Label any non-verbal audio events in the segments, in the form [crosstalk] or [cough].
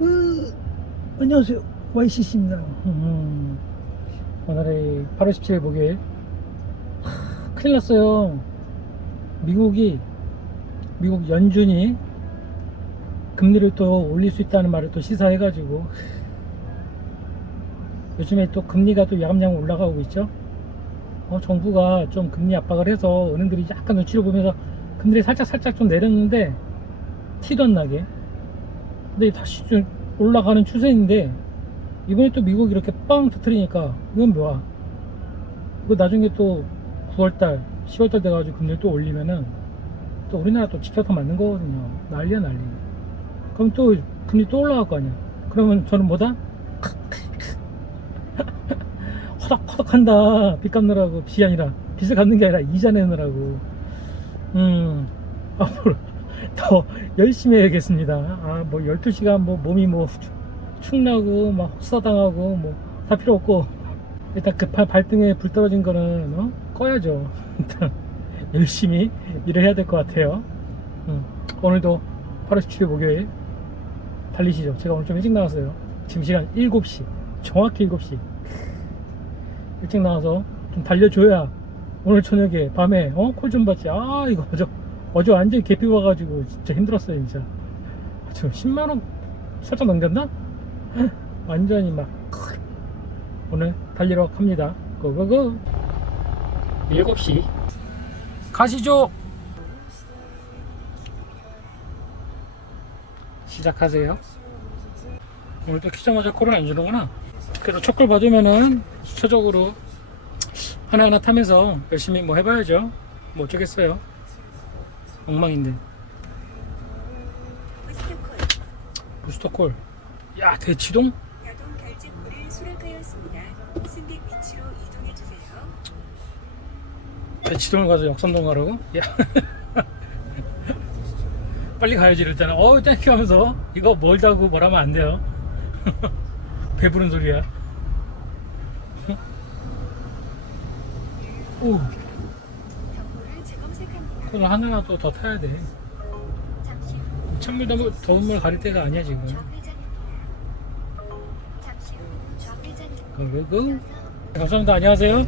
으, 안녕하세요. YCC입니다. 음, 오늘이 8월 17일 목요일. 하, 큰일 났어요. 미국이, 미국 연준이 금리를 또 올릴 수 있다는 말을 또 시사해가지고, 요즘에 또 금리가 또 야금야금 올라가고 있죠. 어, 정부가 좀 금리 압박을 해서 은행들이 약간 눈치를 보면서 금리를 살짝 살짝 좀 내렸는데 티도 안 나게 근데 다시 좀 올라가는 추세인데 이번에 또 미국이 이렇게 빵 터트리니까 이건 뭐야? 이거 나중에 또 9월달 10월달 돼가지고 금리를 또 올리면은 또 우리나라 또 집사타 맞는 거거든요. 난리야 난리. 그럼 또 금리 또 올라갈 거 아니야. 그러면 저는 뭐다? [laughs] 허덕허덕 한다. 빚 갚느라고. 빚이 아니라 빚을 갚는 게 아니라 이자 내느라고. 음. 앞으로 더 [laughs] 열심히 해야겠습니다. 아 뭐 12시간 뭐 몸이 뭐 축- 축나고 막 혹사당하고 뭐 다 필요 없고. 일단 급한 발등에 불 떨어진 거는 어? 꺼야죠. [laughs] 일단 열심히 일을 해야 될 것 같아요. 음, 오늘도 8월 17일 목요일 달리시죠. 제가 오늘 좀 일찍 나왔어요. 지금 시간 7시 정확히 7시. 일찍 나와서 좀 달려줘야 오늘 저녁에 밤에 어? 콜 좀 받지. 아 이거 어제 어제 완전히 개피 와가지고 진짜 힘들었어요 진짜. 저 10만원 살짝 넘겼나? [laughs] 완전히 막 오늘 달리러 갑니다. 고고고. 7시. 가시죠. 시작하세요. 오늘 또 키자마자 콜을 안 주는구나. 그래도 첫걸 받으면은 수차적으로 하나하나 타면서 열심히 뭐 해봐야죠. 뭐 어쩌겠어요. 엉망인데. 부스터콜. 야, 대치동? 야동 결제콜을 수락하였습니다. 승객 위치로 이동해 주세요. 대치동을 가서 역삼동 가라고? 야. [laughs] 빨리 가야지, 일단은. 어우, 땡큐 하면서. 이거 멀다고 뭐라면 안 돼요. [laughs] 배부른 소리야. [laughs] 오, 그걸 하나라도 더 타야 돼. 잠시 후 찬물 더운, 물 가릴 때가 아니야, 지금. 후 좌회전입니다. 고고고. 감사합니다. 안녕하세요.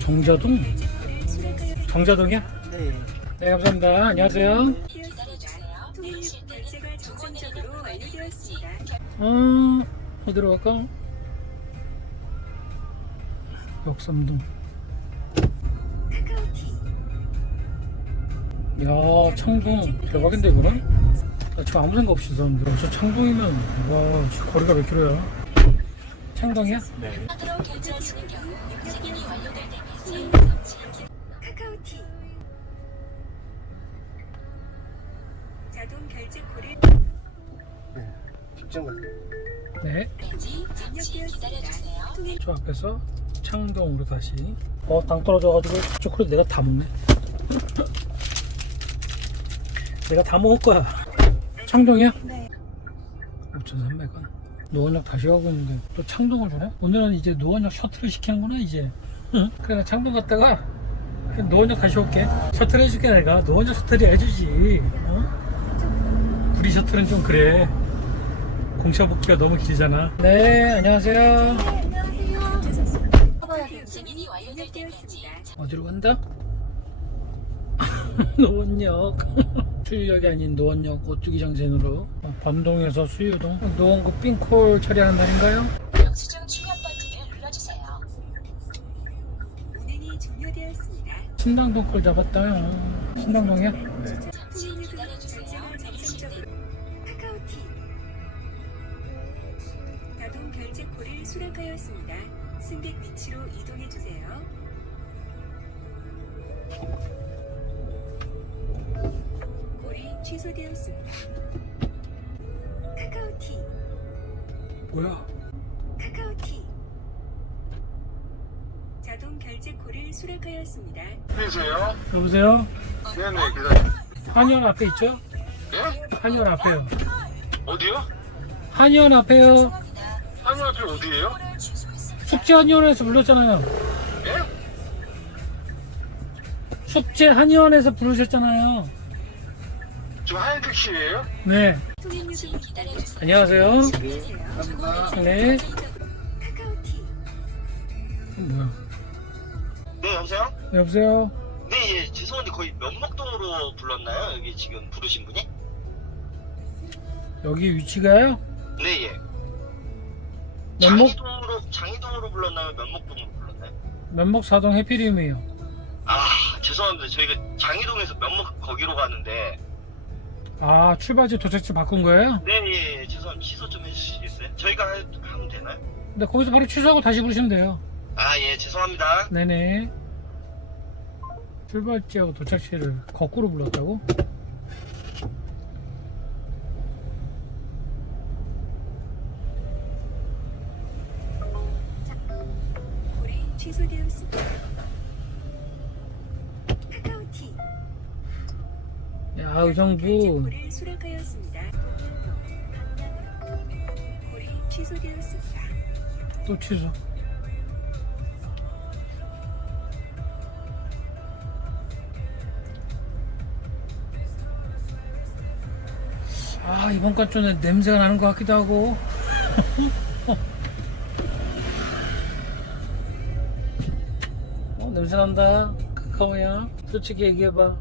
정자동? 정자동이야? 네. 네, 감사합니다. 안녕하세요. 어, 어디로 갈까? 역삼동. 야, 창동. 대박인데, 이거는? 나 지금 아무 생각 없이 있었는데. 저 창동이면, 와, 거리가 몇 킬로야? 창동이야? 네. 저 앞에서 창동으로 다시. 어, 당 떨어져가지고 초콜릿 내가 다 먹네. [laughs] 내가 다 먹을 거야. 창동이야? 네. 5,300원. 노원역 다시 가고 있는데 또 창동을 주네? 오늘은 이제 노원역 셔틀을 시키는구나 이제. 응? 그래 나 창동 갔다가 노원역 다시 올게. 셔틀 해줄게 내가. 노원역 셔틀이 해주지. 어? 구리 셔틀은 좀 그래. 공차 복귀가 너무 길잖아. 네 안녕하세요. 어디로 간다? [laughs] 노원역 [laughs] 수유역이 아닌 노원역 오뚜기 장線으로 밤동에서 수유동 노원구 삥콜 처리하는 날인가요? 영수증 출력 버튼을 눌러주세요. 운행이 종료되었습니다. 신당동 걸 잡았다 신당동이야? 통 취소되었습니다. 카카오티 뭐야 카카오티 자동 결제콜을 수락하였습니다. 계세요? 여보세요? 네네 기다려. 한의원 앞에 있죠? 예? 한의원 앞에요 어디요? 한의원 앞에요 한우 앞에 어디예요? 숙제 한의원에서 불렀잖아요 예? 숙제 한의원에서 부르셨잖아요. 지금 하얀 택시예요? 네. 안녕하세요. 주세요. 네. 뭐야? 네, 여보세요? 여보세요? 네, 예, 죄송한데 거의 면목동으로 불렀나요? 여기 지금 부르신 분이? 여기 위치가요? 네, 예. 면목 장이동으로, 장이동으로 불렀나요? 면목동으로 불렀나요? 면목사동 해피리움이에요. 아, 죄송합니다. 저희가 장이동에서 면목 거기로 가는데. 아 출발지 도착지 바꾼 거예요? 네, 예, 예. 죄송합니다. 취소 좀 해주시겠어요? 저희가 하- 하면 되나요? 근데 거기서 바로 취소하고 다시 부르시면 돼요. 아, 예, 죄송합니다. 네네. 출발지하고 도착지를 거꾸로 불렀다고? 의정부. 고리 취소되었습니다. 또 취소. 아 이번 건좀 냄새가 나는 것 같기도 하고. [laughs] 어 냄새 난다. 카카오야. 솔직히 얘기해봐.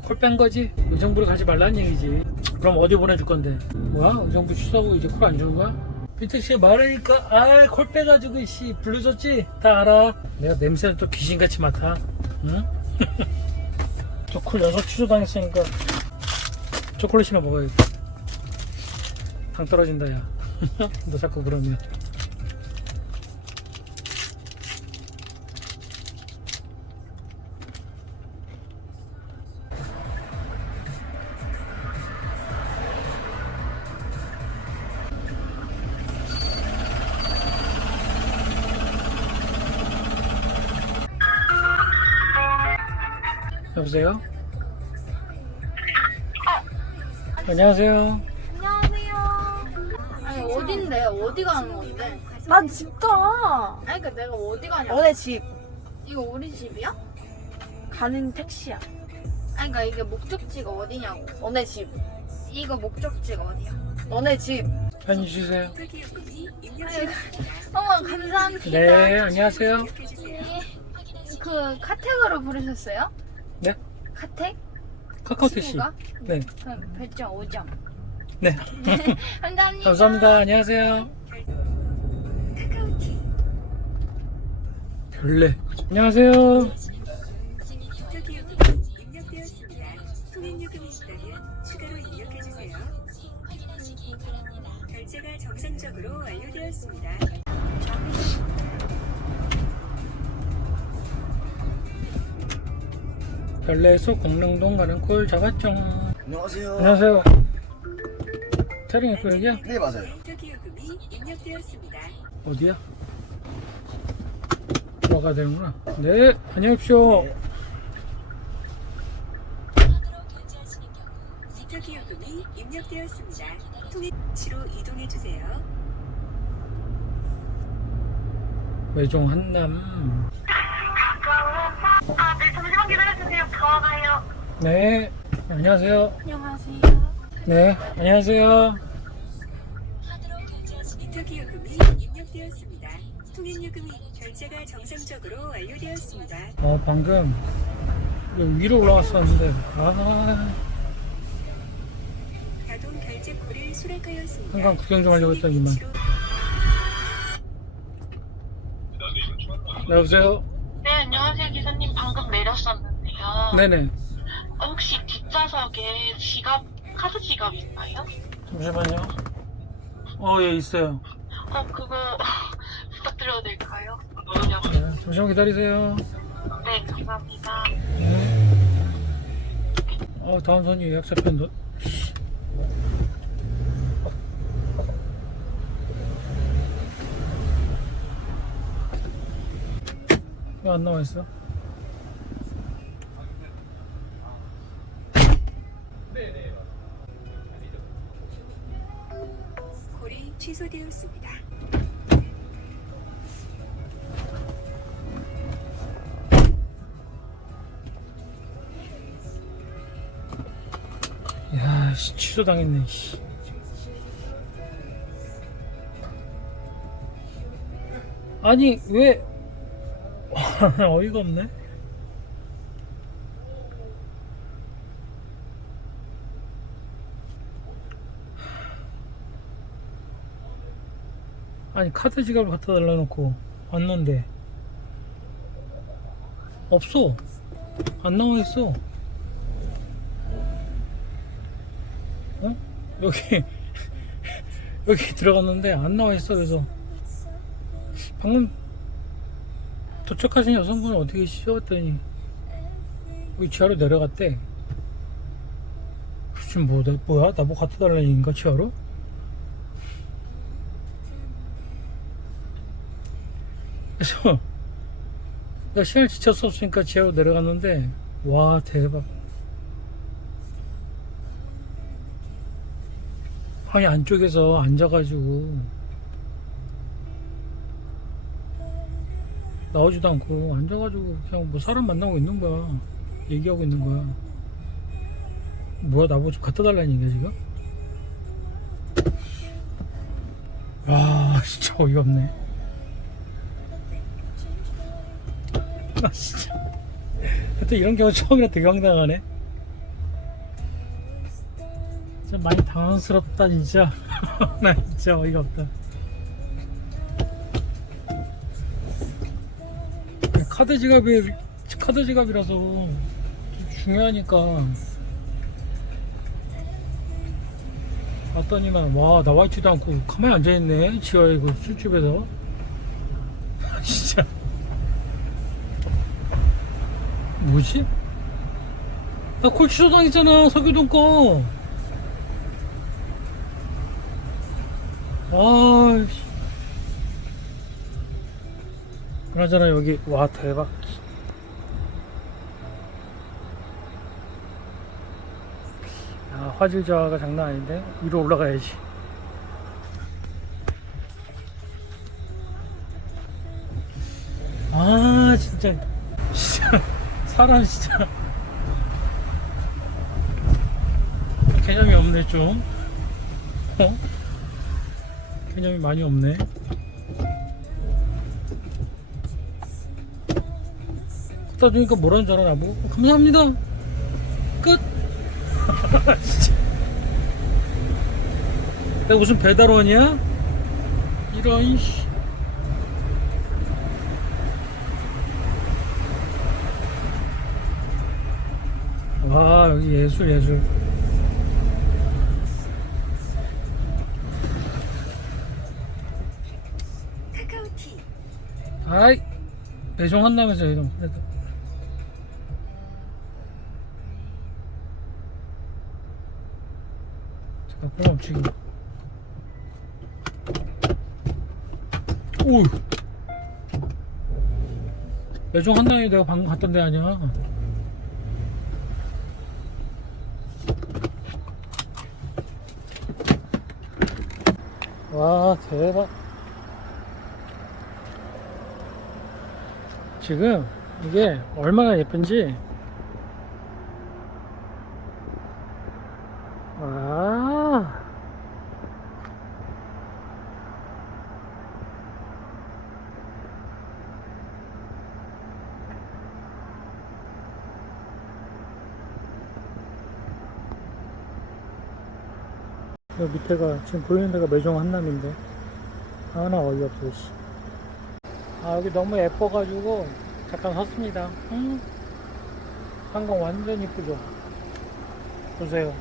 콜 뺀 거지? 의정부로 가지 말라는 얘기지. 그럼 어디 보내줄 건데? 뭐야? 의정부 취소하고 이제 콜 안 주는 거야? 비트 씨 말하니까 아 콜 빼가지고 씨 불러줬지? 다 알아. 내가 냄새를 또 귀신같이 맡아. 응? [laughs] 저콜 여섯 취소당했으니까 초콜릿이나 먹어야겠다. 당 떨어진다 야. [laughs] 너 자꾸 그러면. 보세요? 안녕하세요. 안녕하세요. 아니 어딘데? 어디 가는 건데? 난 집 가. 아니 그러니까 내가 어디 가냐? 너네 집 이거 우리 집이야? 가는 택시야. 아니 그러니까 이게 목적지가 어디냐고. 너네 집. 이거 목적지가 어디야? 너네 집. 편히 입력되었습니다. 어머 감사합니다. 네, 안녕하세요. 입력해주세요. 그 카택으로 부르셨어요? 네? 카택? 카카오 택시. 친구가? 네. 그럼 별점 5점. 네. [laughs] 감사합니다. 감사합니다. 안녕하세요. 카카오티 별래. 안녕하세요. 설계요금이 입력되었습니다. 통행요금이 있다면 추가로 입력해주세요. 결제가 정상적으로 완료되었습니다. 별내에서 공릉동 가는 콜 잡았죠. 안녕하세요. 안녕하세요. 태릉 그 여기야? 네, 맞아요. 어디야? 들어가야 되는구나. 네, 안녕히 계십시오. 설계요금이 입력되었습니다. 통행지로 이동해 주세요. 외종 한남. 들어가요. 네, 안녕하세요. 안녕하세요. 네, 안녕하세요. 설계요금이 입력되었습니다. 통행 요금이 결제가 정상적으로 완료되었습니다. 어, 방금 위로 올라갔었는데, 아, 자동 결제 콜을 수락하였습니다. 한강 구경 좀 하려고 했더니만. 네, 여보세요? 네, 안녕하세요, 기사님. 방금 내렸었는데 요. 네네. 어, 혹시 뒷좌석에 지갑, 카드 지갑 있나요? 잠시만요. 어, 예, 있어요. 어, 그거 [laughs] 부탁드려도 될까요? 뭐냐고. 네, 잠시만 기다리세요. 네, 감사합니다. 어, 다음 손이 예약 잡혔는데. 왜 안 나와 있어? 취소되었습니다. 야, 씨, 취소당했네. 씨. 아니 왜 [laughs] 어이가 없네. 아니 카드 지갑을 갖다 달라 놓고 왔는데 없어 안 나와 있어 어? 여기 [laughs] 여기 들어갔는데 안 나와 있어 그래서 방금 도착하신 여성분은 어떻게 계시죠?했더니 여기 지하로 내려갔대 지금 뭐, 나, 뭐야? 나뭐 갖다 얘기인가 지하로? 내가 시간을 지쳤었으니까 지하로 내려갔는데 와 대박. 방이 안쪽에서 앉아가지고 나오지도 않고 앉아가지고 그냥 뭐 사람 만나고 있는 거야. 얘기하고 있는 거야. 뭐야 나보고 좀 갖다 달라는 얘기야 지금? 와 [laughs] 진짜 어이가 없네 아 진짜 또 이런 경우 처음이라 되게 황당하네. 진짜 많이 당황스럽다 진짜. [laughs] 나 진짜 어이가 없다. 카드 지갑이 카드 지갑이라서 좀 중요하니까. 봤더니만 와 나와 있지도 않고 가만히 앉아 있네 지하에 그 술집에서 뭐지? 나콜 취소당했잖아 서교동 거. 아이씨. 그나저나 여기 와 대박. 아 화질 저하가 장난 아닌데? 위로 올라가야지. 아 진짜 사람 진짜 개념이 없네 좀 어? 개념이 많이 없네 갖다 주니까 뭐라는 줄 알아 나보고 어, 감사합니다 끝 [laughs] 진짜. 내가 무슨 배달원이야? 이런 씨. 와 여기 예술 예술. 카카오티. 아이 배송한다면서 이런 잠깐 그럼 지금 오! 배송 한다니 내가 방금 갔던 데 아니야 와 대박. 지금 이게 얼마나 예쁜지 와 여기 밑에가 지금 보이는 데가 매종 한남인데 하나 어이없어 씨. 아 여기 너무 예뻐가지고 잠깐 섰습니다. 음. 한강 완전 이쁘죠? 보세요.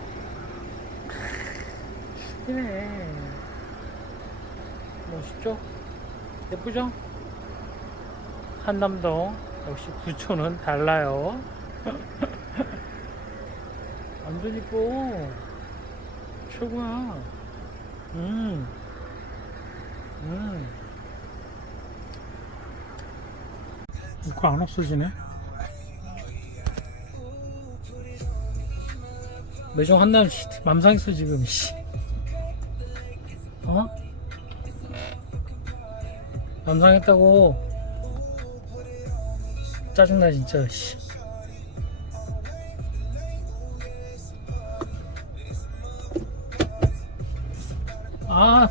이네. 멋있죠? 예쁘죠? 한남동 역시 부촌은 달라요. [laughs] 완전 이뻐 최고야 음. 음. 이거 안 없어지네. 매종 한남 씨, 맘상했어 지금. 씨. 어? 맘상했다고. 짜증나 진짜. 씨.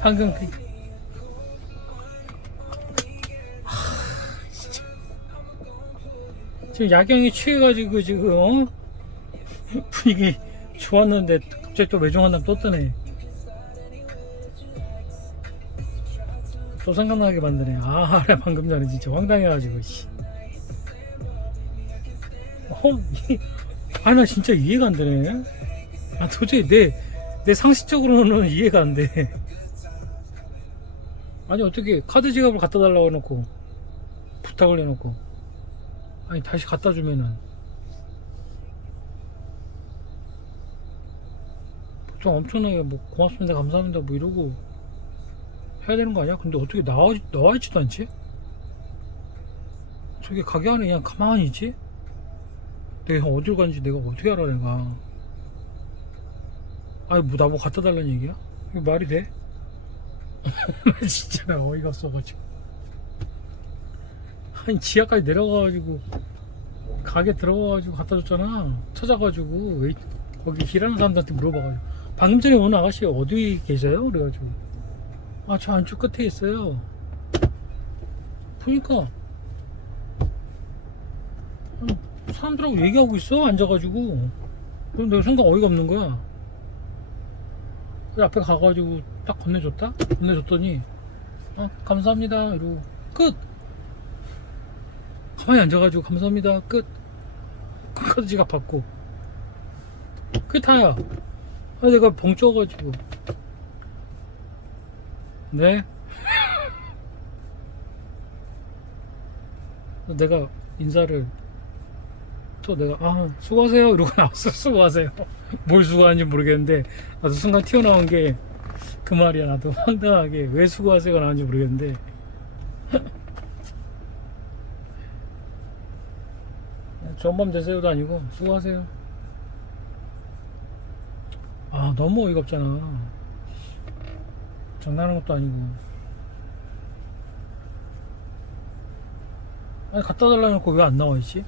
방금 그. 지금 야경이 취해가지고 지금 어? [laughs] 분위기 좋았는데 갑자기 또 매정한 다음 또 뜨네 또 생각나게 만드네 아 그래 방금 전에 진짜 황당해가지고 씨. 어? 아나 진짜 이해가 안 되네 아 도저히 내, 내 상식적으로는 이해가 안 돼. 아니 어떻게 카드 지갑을 갖다 달라고 해놓고 부탁을 해놓고 아니 다시 갖다 주면은 보통 엄청나게 뭐 고맙습니다 감사합니다 뭐 이러고 해야 되는 거 아니야? 근데 어떻게 나와 나와 있지도 않지? 저기 가게 안에 그냥 가만히 있지? 내가 어딜 간지 내가 어떻게 알아 내가 아니 뭐 나보고 갖다 달라는 얘기야? 이거 말이 돼? 나 [laughs] 진짜 나 어이가 없어가지고. 아니 지하까지 내려가가지고 가게 들어가가지고 갖다 줬잖아. 찾아가지고 왜 거기 일하는 사람들한테 물어봐가지고. 방금 전에 오는 아가씨 어디 계세요? 그래가지고. 아 저 안쪽 끝에 있어요. 보니까 사람들하고 얘기하고 있어 앉아가지고. 그럼 내가 순간 어이가 없는 거야 그 앞에 가가지고 딱 건네줬다? 건네줬더니 아 감사합니다. 이러고 끝! 가만히 앉아가지고 감사합니다. 끝! 카드 지갑 받고. 그게 다야. 아 내가 벙 쪄가지고. 네? [laughs] 내가 인사를 또 내가 아 수고하세요. 이러고 나왔어 수고하세요. 뭘 수고하는지 모르겠는데 나도 순간 튀어나온 게 그 말이야. 나도 [laughs] 황당하게 왜 수고하세요가 나왔는지 모르겠는데. [laughs] 밤 되세요도 아니고 수고하세요. 아 너무 어이가 없잖아. 장난하는 것도 아니고. 아니 갖다 달라 놓고 왜 안 나와 있지?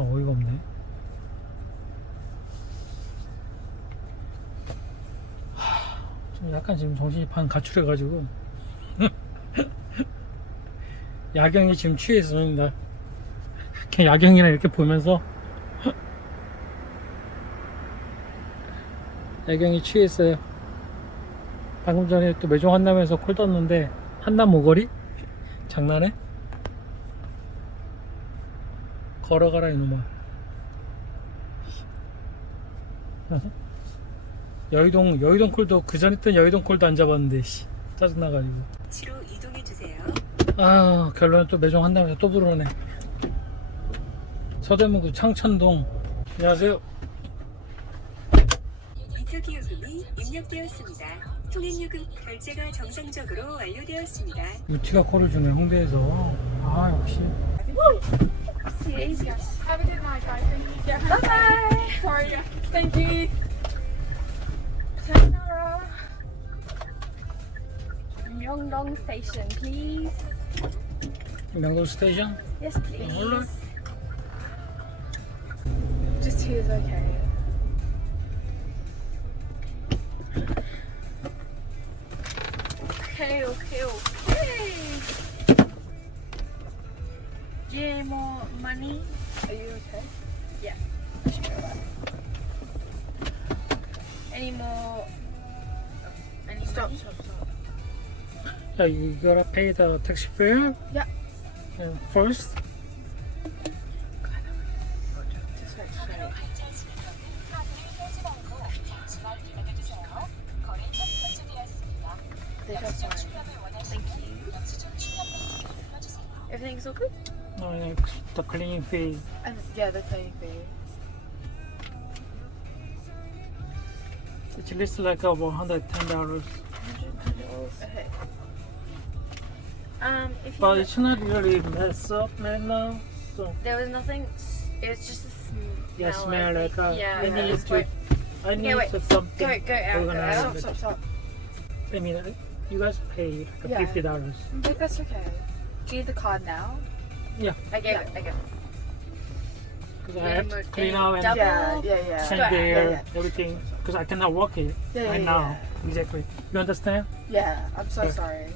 아, 나 어이가 없네. 하, 좀 약간 지금 정신이 반 가출해가지고. [laughs] 야경이 지금 나 그냥 야경이나 이렇게 보면서 [laughs] 야경이 취했어요. 방금 전에 또 매종 한남에서 콜 떴는데 한남 모거리? 장난해? 걸어가라 이놈아. 여의동 여의동 콜도 그 전에 했던 여의동 콜도 안 잡았는데 씨. 짜증나가지고. 위치로 이동해 주세요. 아 결론은 또 매종 한다면서 또 부르네. 서대문구 창천동. 안녕하세요. 인터뷰 요금이 입력되었습니다. 통행 요금 결제가 정상적으로 완료되었습니다. 유티가 콜을 주네 홍대에서. 아 역시 See you Asian. Have a good night, guys. Thank you. Yeah, bye bye. Sorry. Thank you. Sayonara. Myeongdong Station, please. Myeongdong Station? Yes, please. Hold on. Just feels okay. Okay, okay, okay. Yeah, more money. Are you okay? Yeah. Any more? Any stop, money? stop, stop. Yeah, you gotta pay the taxi fare. Yeah. And first. Everything's all good? No, like the cleaning fee. And yeah, the cleaning fee. It's at least like about hundred ten dollars, Okay. Um, if you but it's not really mess up right now. So there was nothing. It was just a smell. yeah, smell like uh, yeah. I yeah. need to. I need wait. to something. Go, go out. Go out. Stop, stop, stop. I mean, uh, you guys pay like Yeah. fifty dollars. But that's okay. Do you need the card now? Yeah. I gave it. I gave it. because I have to clean out and Yeah, yeah, yeah. sand Yeah, there, yeah. everything, because I cannot walk it Yeah, right yeah, now. Exactly. You understand? Yeah, I'm so Yeah. sorry.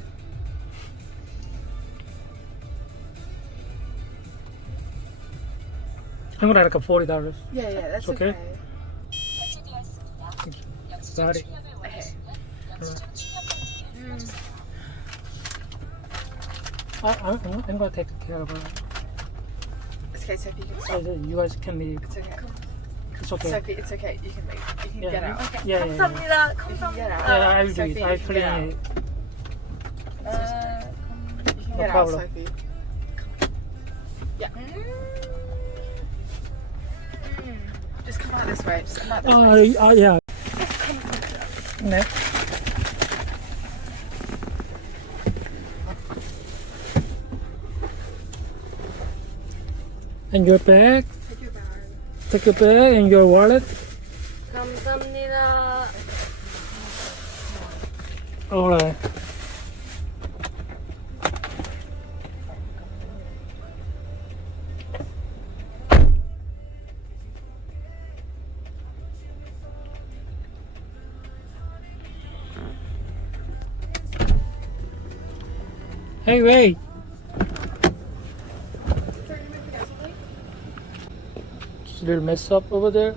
I'm gonna like a forty dollars. Yeah, yeah, that's It's okay? okay. Got it. Okay. I, I, I'm, I'm gonna take care of it. It's okay, Sophie, you can So stop. that you guys can leave. It's okay. It's okay. Sophie, it's okay. You can leave. You can Yeah, get you- out. yeah, yeah, yeah. 감사합니다. You can get out. Yeah, I will do Sophie, it. you I can clean get out. it. You can No get out, problem. Sophie. Yeah. Just come out this way. Just come out this way. 아, 아, 야. 네. And your bag. Take your bag. Take your bag and your wallet. 감사합니다. Alright. Hey, wait. Little mess up over there.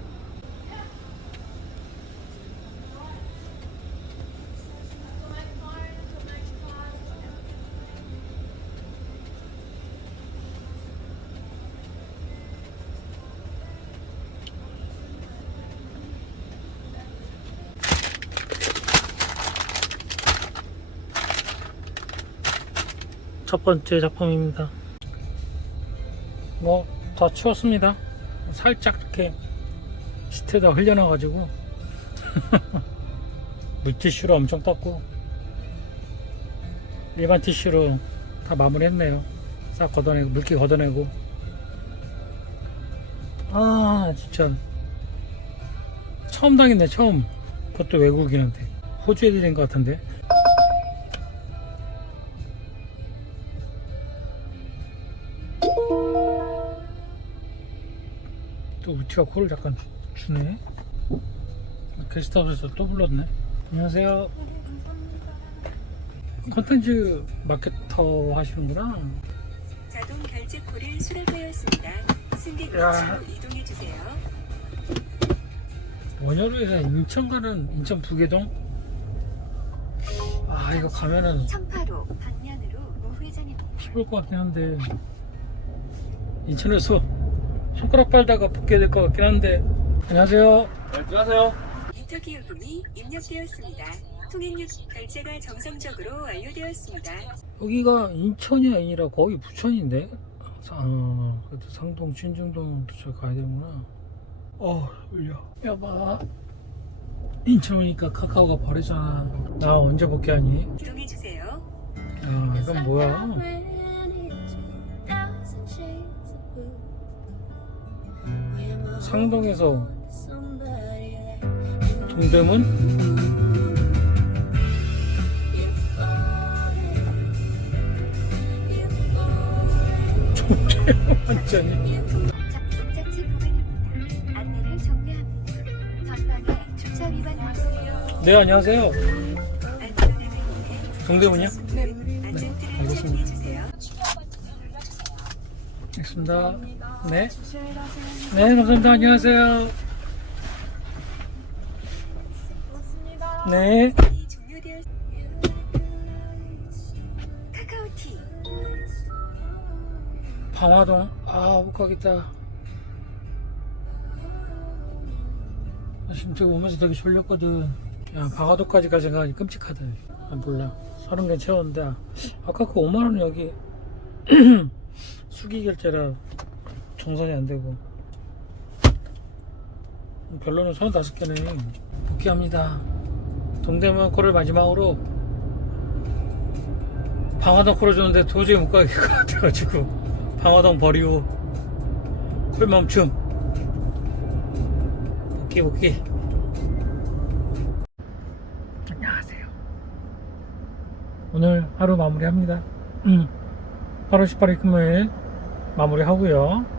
첫 번째 작품입니다. 뭐 다 치웠습니다. 살짝 이렇게 시트에다 흘려놔가지고. [laughs] 물티슈로 엄청 떴고. 일반 티슈로 다 마무리했네요. 싹 걷어내고 물기 걷어내고. 아 진짜. 처음 당했네 처음. 그것도 외국인한테. 호주 애들인 것 같은데 또 우티가 코를 약간 주, 주네 게스트하우스에서 또 불렀네 안녕하세요 컨텐츠 마케터 하시는구나 자동 결제 코를 수락하였습니다. 승객 야. 위치로 이동해 주세요. 원효로에서 인천 가는 인천 부계동 아 이거 가면은 청파로 방면으로 우회전입니다. 피볼 것 같긴 한데 인천에서 손가락 빨다가 붙게 될것 같긴 한데. 안녕하세요. 안녕하세요. 인터뷰 요금이 입력되었습니다. 통행료 결제가 정상적으로 완료되었습니다. 여기가 인천이 아니라 거의 부천인데? 아, 그래도 상동 신중동 저 가야 되는구나. 어 울려. 여봐. 인천 오니까 카카오가 버리잖아. 나 언제 복귀하니? 이동해 주세요. 아 이건 뭐야 상동에서 동대문 동대문 완전히. 네 안녕하세요 동대문이요? 네. 안전띠를 알겠습니다. 알겠습니다 네. 네 감사합니다. 안녕하세요. 네. 카카오티. 방화동 아 못 가겠다. 아, 진짜 오면서 되게 졸렸거든. 야 방화동까지 갈 생각하니 끔찍하다. 아 몰라. 서른 개 채웠는데. 아, 아까 그 5만원 여기 [clears throat] 수기 결제라 정산이 안 되고. 결론은 35개네. 복귀합니다. 동대문 코를 마지막으로 방화동 코를 줬는데 도저히 못 가겠을 것 같아가지고. 방화동 버리고 콜 멈춤. 복귀 복귀. 안녕하세요. 오늘 하루 마무리합니다. 음, 8월 18일 금요일 마무리하고요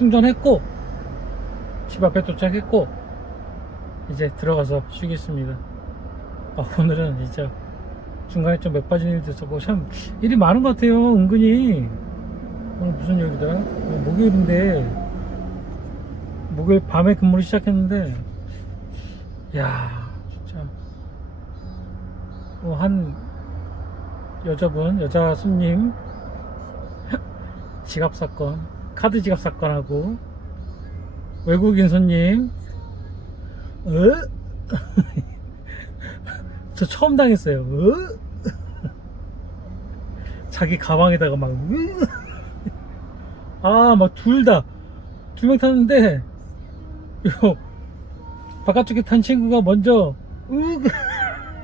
충전했고 집 앞에 도착했고 이제 들어가서 쉬겠습니다. 아, 오늘은 진짜 중간에 좀몇 빠진 일도 있었고 참 일이 많은 것 같아요 은근히 오늘 무슨? 오늘 목요일인데 목요일 밤에 근무를 시작했는데 야 진짜 뭐 한 여자분 여자 손님 [laughs] 지갑 사건 카드 지갑 사건하고 외국인 손님 어? [laughs] 저 처음 당했어요 어? [laughs] 자기 가방에다가 막 [laughs] 아, 막 둘 다, 두 명 탔는데, 요, 바깥쪽에 탄 친구가 먼저, 으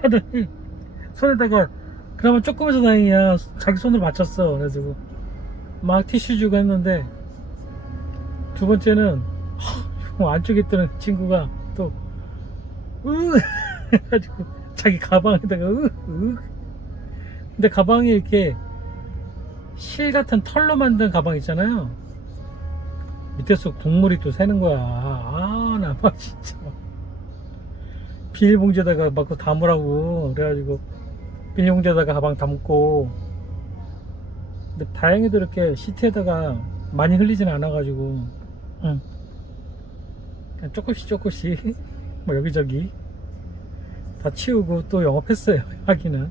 하더니, 손에다가, 그나마 조금 해서 다행이야. 자기 손으로 맞췄어. 그래가지고, 막 티슈 주고 했는데, 두 번째는, 어, 안쪽에 있던 친구가 또, 으 해가지고, 자기 가방에다가, 으, 으. 근데 가방이 이렇게, 실 같은 털로 만든 가방 있잖아요. 밑에서 국물이 또 새는 거야. 아, 나 막 진짜. 비닐봉지에다가 막 담으라고. 그래가지고, 비닐봉지에다가 가방 담고. 근데 다행히도 이렇게 시트에다가 많이 흘리진 않아가지고, 응. 그냥 조금씩 조금씩, [laughs] 뭐 여기저기 다 치우고 또 영업했어요. [laughs] 하기는.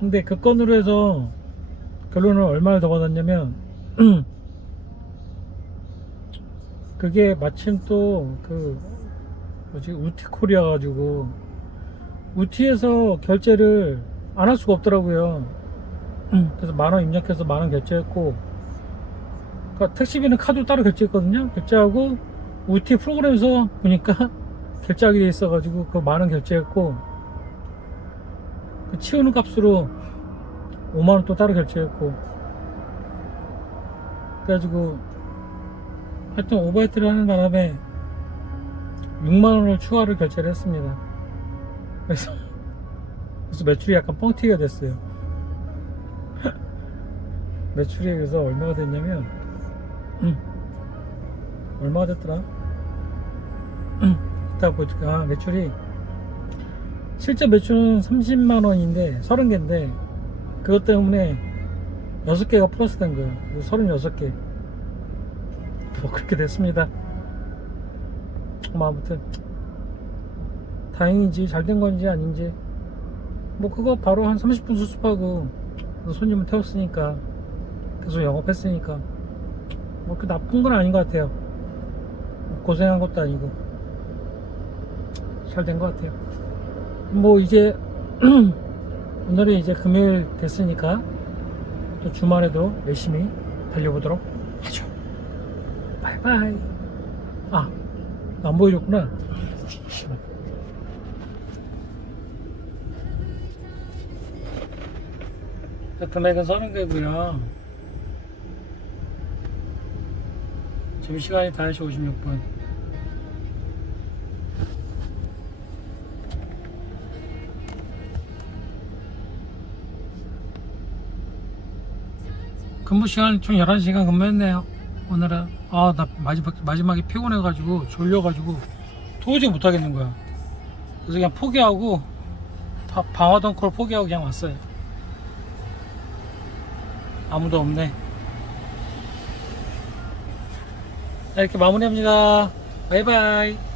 근데 그 건으로 해서 결론은 얼마를 더 받았냐면 [clears throat] 그게 마침 또 그 뭐지 우티 코리아 가지고 우티에서 결제를 안 할 수가 없더라고요 그래서 만 원 입력해서 만 원 결제했고 그러니까 택시비는 카드로 따로 결제했거든요. 결제하고 우티 프로그램에서 보니까 [laughs] 결제하게 돼 있어 가지고 그 만 원 결제했고 그 치우는 값으로 5만 원 또 따로 결제했고. 그래가지고 하여튼 오버헤트를 하는 바람에 6만 원을 추가로 결제를 했습니다. 그래서 [laughs] 그래서 매출이 약간 뻥튀기가 됐어요. [laughs] 매출이 그래서 얼마가 됐냐면 음, 얼마가 됐더라? 음, 이따 보여줄게 아 매출이? 실제 매출은 30만원인데 30개인데 그것 때문에 6개가 플러스 된 거예요. 36개. 뭐 그렇게 됐습니다. 뭐 아무튼 다행인지 잘 된 건지 아닌지. 뭐 그거 바로 한 30분 수습하고 손님을 태웠으니까 계속 영업했으니까 뭐 그 나쁜 건 아닌 것 같아요. 고생한 것도 아니고 잘 된 것 같아요. 뭐 이제 [clears throat] 오늘은 이제 금요일 됐으니까 또 주말에도 열심히 달려보도록 하죠. 바이바이. 아, 안 보여줬구나. 자, 금액은 서는 개고요. 지금 시간이 5시 56분. 근무 시간 총 11시간 근무했네요. 오늘은. 아, 나 마지막, 마지막에 피곤해가지고, 졸려가지고, 도저히 못하겠는 거야. 그래서 그냥 포기하고, 바- 방화동 콜 포기하고 그냥 왔어요. 아무도 없네. 이렇게 마무리합니다. 바이바이.